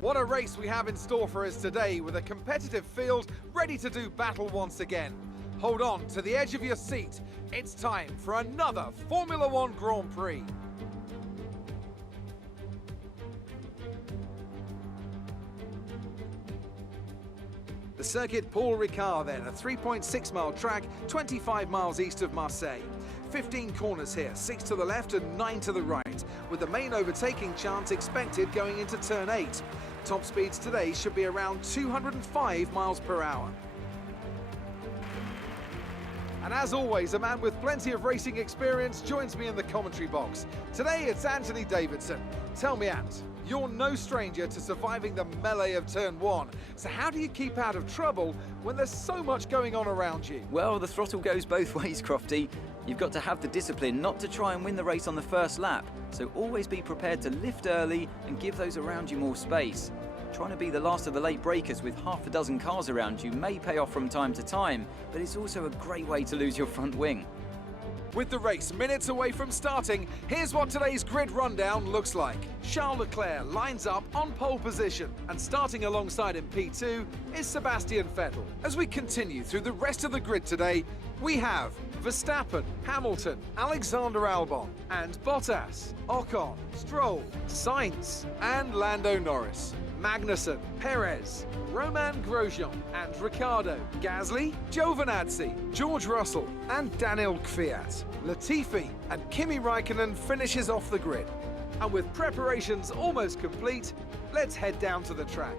What a race we have in store for us today, with a competitive field ready to do battle once again. Hold on to the edge of your seat. It's time for another Formula One Grand Prix. The Circuit Paul Ricard then, a 3.6-mile track, 25 miles east of Marseille. 15 corners here, 6 to the left and 9 to the right, with the main overtaking chance expected going into turn 8. Top speeds today should be around 205 miles per hour. And as always, a man with plenty of racing experience joins me in the commentary box. Today it's Anthony Davidson. Tell me, Ant, you're no stranger to surviving the melee of turn 1. So how do you keep out of trouble when there's so much going on around you? Well, the throttle goes both ways, Crofty. You've got to have the discipline not to try and win the race on the first lap. So always be prepared to lift early and give those around you more space. Trying to be the last of the late breakers with half a dozen cars around you may pay off from time to time, but it's also a great way to lose your front wing. With the race minutes away from starting, here's what today's grid rundown looks like. Charles Leclerc lines up on pole position, and starting alongside him P2 is Sebastian Vettel. As we continue through the rest of the grid today, we have Verstappen, Hamilton, Alexander Albon, and Bottas, Ocon, Stroll, Sainz, and Lando Norris. Magnussen, Perez, Romain Grosjean and Ricciardo, Gasly, Giovinazzi, George Russell and Daniel Kvyat. Latifi and Kimi Raikkonen finishes off the grid. And with preparations almost complete, let's head down to the track.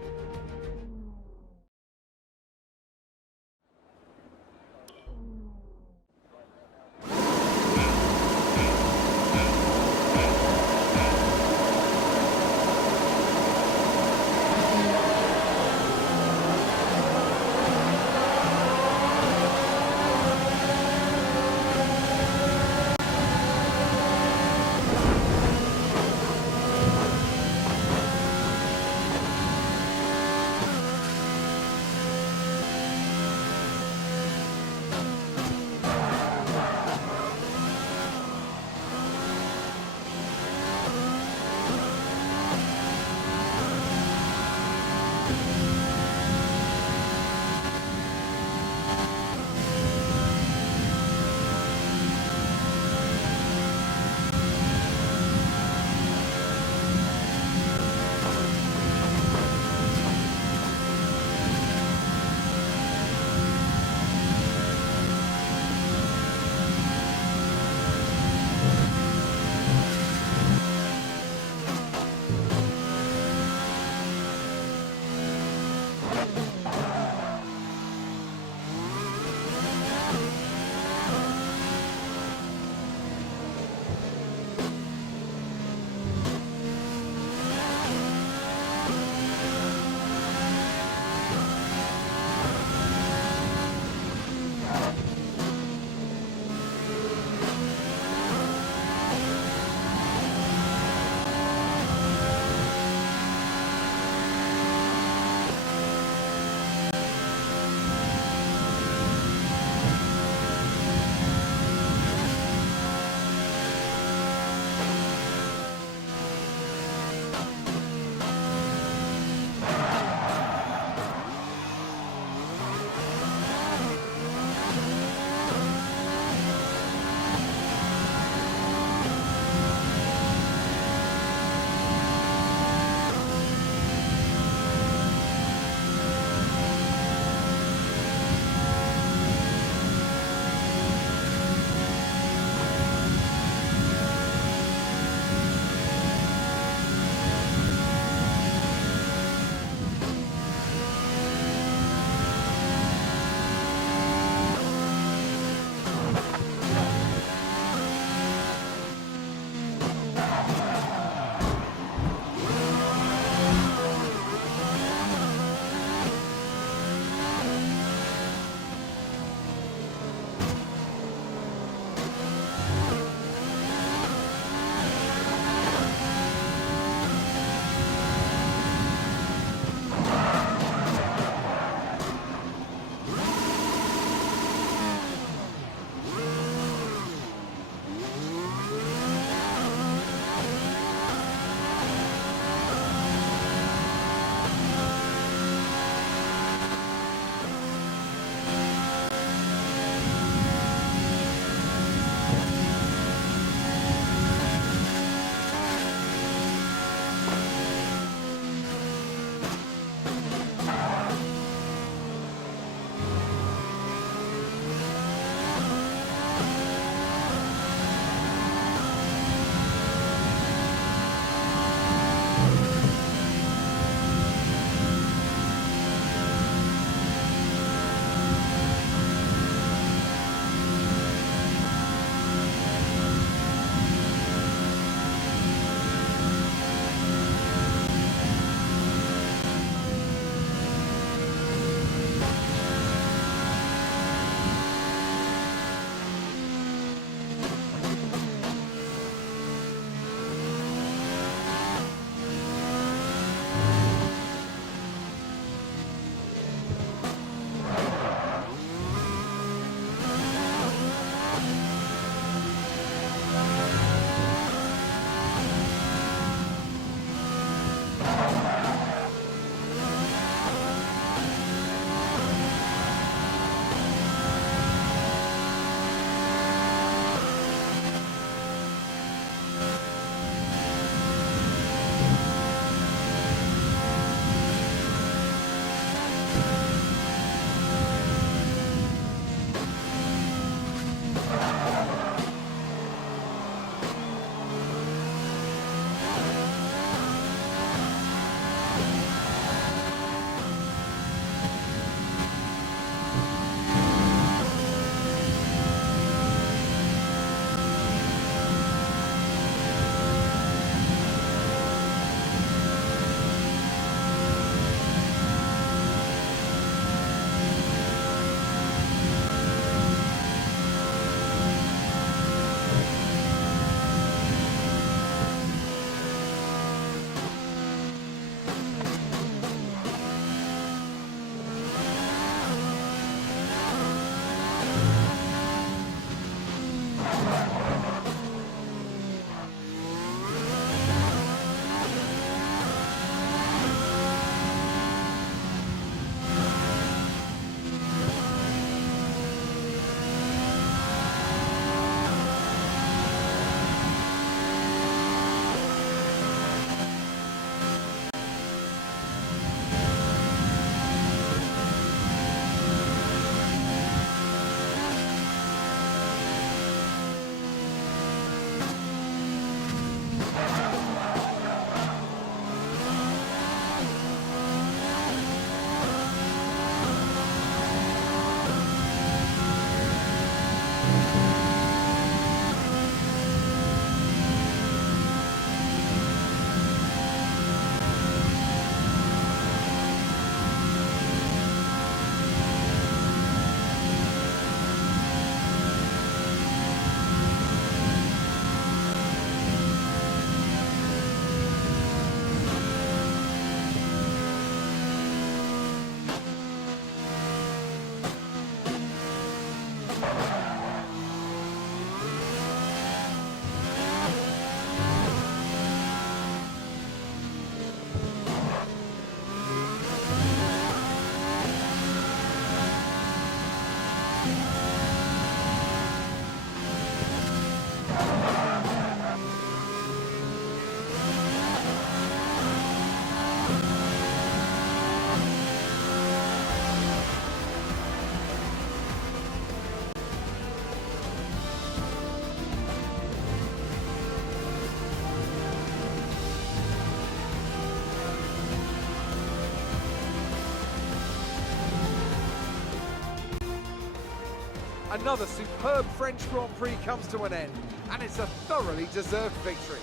Another superb French Grand Prix comes to an end, and it's a thoroughly deserved victory.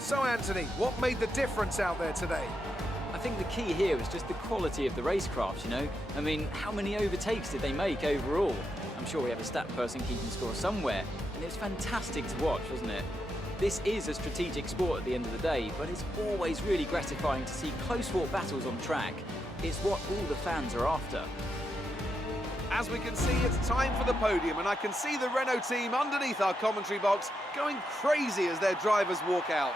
So Anthony, what made the difference out there today? I think the key here is just the quality of the racecraft, you know? I mean, how many overtakes did they make overall? I'm sure we have a stat person keeping score somewhere, and it was fantastic to watch, wasn't it? This is a strategic sport at the end of the day, but it's always really gratifying to see close-fought battles on track. It's what all the fans are after. As we can see, it's time for the podium, and I can see the Renault team underneath our commentary box going crazy as their drivers walk out.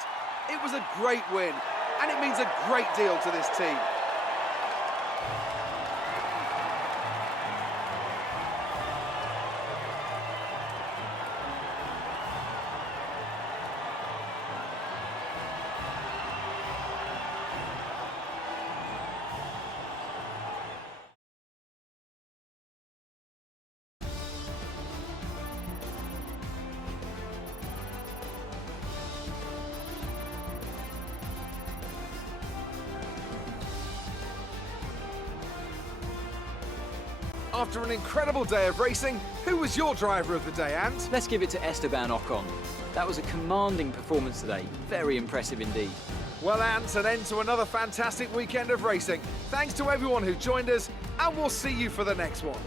It was a great win, and it means a great deal to this team. After an incredible day of racing, who was your driver of the day, Ant? Let's give it to Esteban Ocon. That was a commanding performance today. Very impressive indeed. Well, Ant, an end to another fantastic weekend of racing. Thanks to everyone who joined us, and we'll see you for the next one.